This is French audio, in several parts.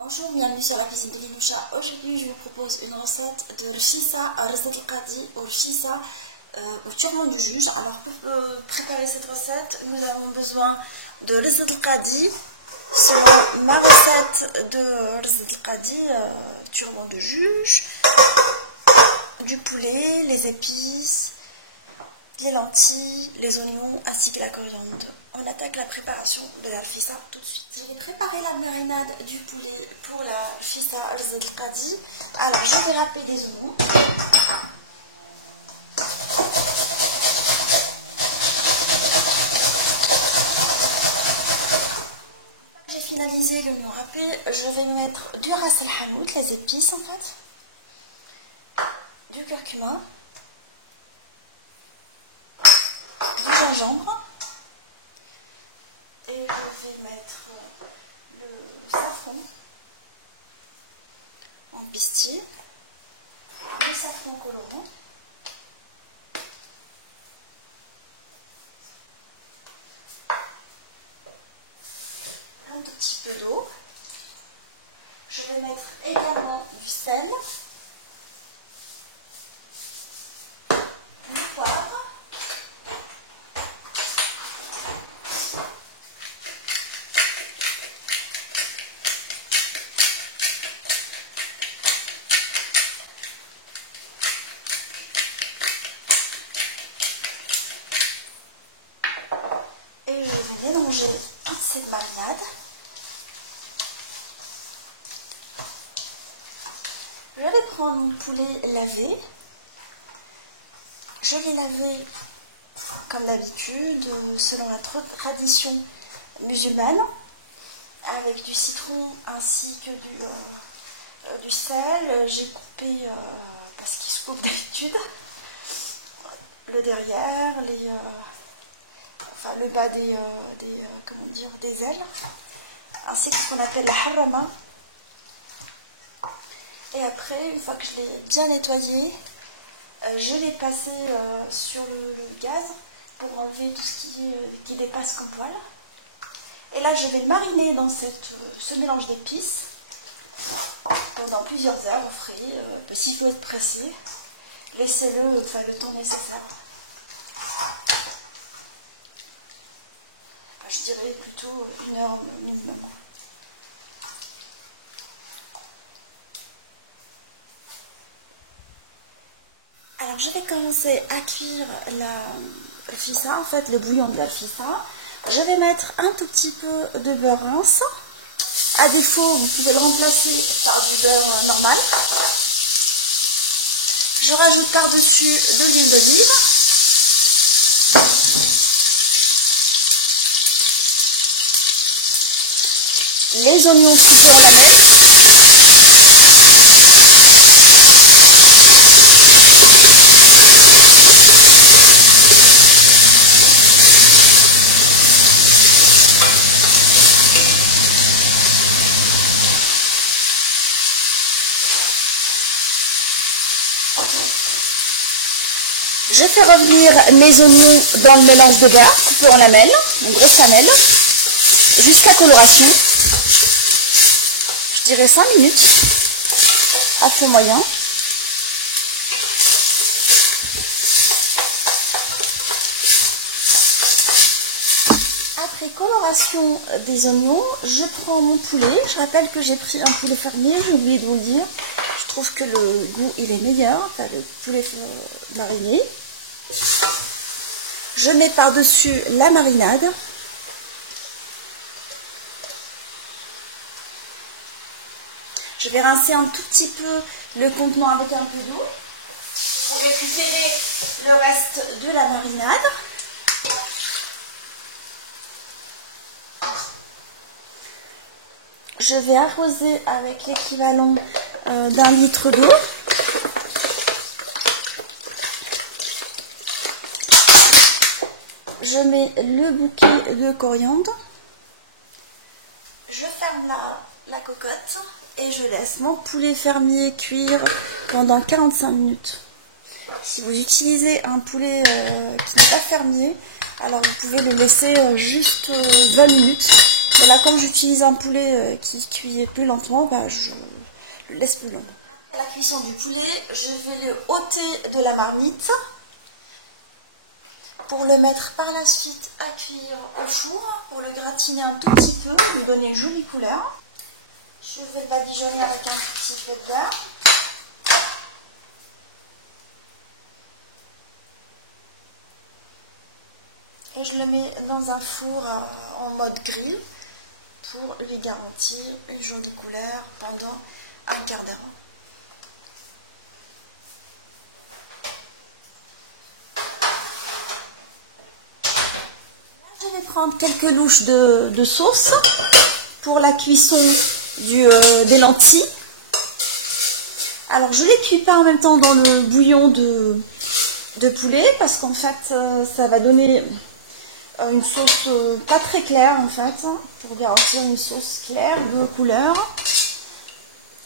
Bonjour, bienvenue sur la cuisine de Linoucha. Aujourd'hui, je vous propose une recette de rchissa rizat al-qadi ou rchissa au turban du juge. Alors, pour préparer cette recette, nous avons besoin de rizat al-qadi. C'est ma recette de rizat al-qadi, turban du juge, du poulet, les épices, les lentilles, les oignons ainsi que la coriandre. On attaque la préparation de la rchissa tout de suite. Je vais préparer la marinade du poulet pour la rchissa rizat al-qadi. Alors je vais râper des oignons. J'ai finalisé l'oignon râpé. Je vais mettre du ras el-hanout, les épices en fait, du curcuma, du gingembre, et je vais mettre le safran en pistil, le safran colorant, un tout petit peu d'eau. Je vais mettre également du sel, du poivre, et je vais mélanger toute cette marinade. Je vais prendre mon poulet lavé. Je l'ai lavé comme d'habitude, selon la tradition musulmane, avec du citron ainsi que du sel. J'ai coupé, parce qu'il se coupe d'habitude, le derrière, le bas des ailes, ainsi que ce qu'on appelle la harama. Et après, une fois que je l'ai bien nettoyé, je l'ai passé sur le gaz pour enlever tout ce qui dépasse comme poil. Et là, je vais le mariner dans ce mélange d'épices pendant plusieurs heures au frais. S'il faut être pressé, laissez-le le temps nécessaire. Je dirais plutôt 1 heure minimum. Alors je vais commencer à cuire la rchissa, en fait le bouillon de la rchissa. Je vais mettre un tout petit peu de beurre rince. À défaut, vous pouvez le remplacer par du beurre normal. Je rajoute par-dessus de l'huile d'olive. Les oignons coupés en lamelles. Je fais revenir mes oignons dans le mélange de beurre coupé en lamelles, en grosses lamelles, jusqu'à coloration. Je dirais 5 minutes à feu moyen. Après coloration des oignons, je prends mon poulet. Je rappelle que j'ai pris un poulet fermier, j'ai oublié de vous le dire. Je trouve que le goût il est meilleur, enfin le poulet mariné. Je mets par-dessus la marinade. Je vais rincer un tout petit peu le contenant avec un peu d'eau pour récupérer le reste de la marinade. Je vais arroser avec l'équivalent d'1 litre d'eau. Je mets le bouquet de coriandre. Je ferme la cocotte et je laisse mon poulet fermier cuire pendant 45 minutes. Si vous utilisez un poulet qui n'est pas fermier, alors vous pouvez le laisser juste 20 minutes Et là, comme j'utilise un poulet qui cuit plus lentement, bah, je le laisse plus long. La cuisson du poulet, je vais le ôter de la marmite pour le mettre par la suite à cuire au four, pour le gratiner un tout petit peu, lui donner une jolie couleur. Je vais le badigeonner avec un petit peu de beurre. Et je le mets dans un four en mode grill pour lui garantir une jolie couleur pendant un quart d'heure. Je vais prendre quelques louches de sauce pour la cuisson des lentilles. Alors je ne les cuis pas en même temps dans le bouillon de poulet parce qu'en fait ça va donner une sauce pas très claire en fait, pour garantir une sauce claire de couleur.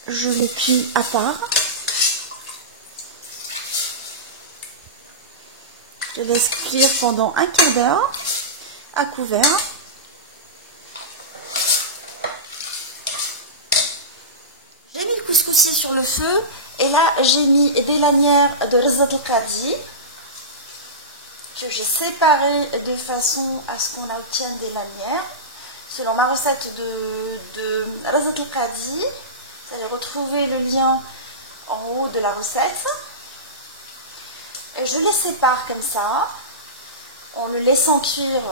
Je les cuis à part. Je laisse cuire pendant un quart d'heure à couvert. J'ai mis le couscoussier sur le feu et là j'ai mis des lanières de Rizat al-Qadi que j'ai séparées de façon à ce qu'on obtienne des lanières. Selon ma recette de Rizat al-Qadi, vous allez retrouver le lien en haut de la recette. Et je les sépare comme ça, en le laissant cuire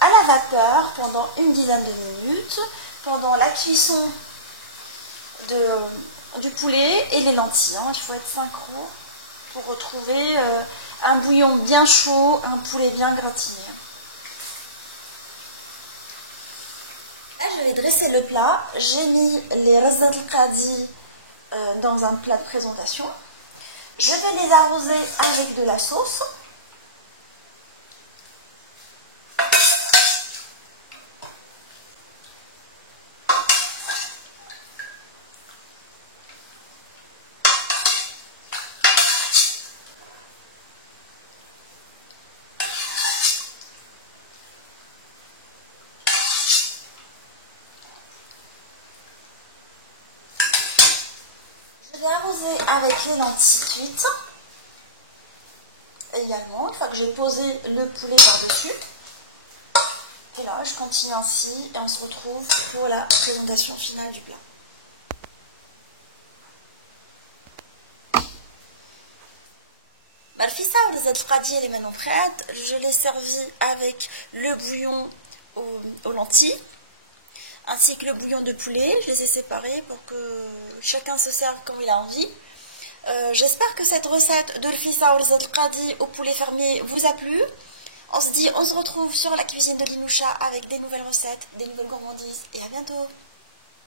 à la vapeur pendant une dizaine de minutes, pendant la cuisson du poulet et les lentilles. Il faut être synchro pour retrouver un bouillon bien chaud, un poulet bien gratiné. Là, je vais dresser le plat. J'ai mis les Rizat al-Qadi dans un plat de présentation. Je vais les arroser avec de la sauce. Je vais arroser avec les lentilles cuites. Également, une fois que j'ai posé le poulet par-dessus. Et là, je continue ainsi et on se retrouve pour la présentation finale du plat. Ma fissa ou les al-Qadi, elle est maintenant prête. Je l'ai servie avec le bouillon aux lentilles, ainsi que le bouillon de poulet. Je les ai séparés pour que chacun se serve comme il a envie. J'espère que cette recette de l'fissa ou les al-Qadi au poulet fermier vous a plu. On se retrouve sur la cuisine de Linoucha avec des nouvelles recettes, des nouvelles gourmandises et à bientôt.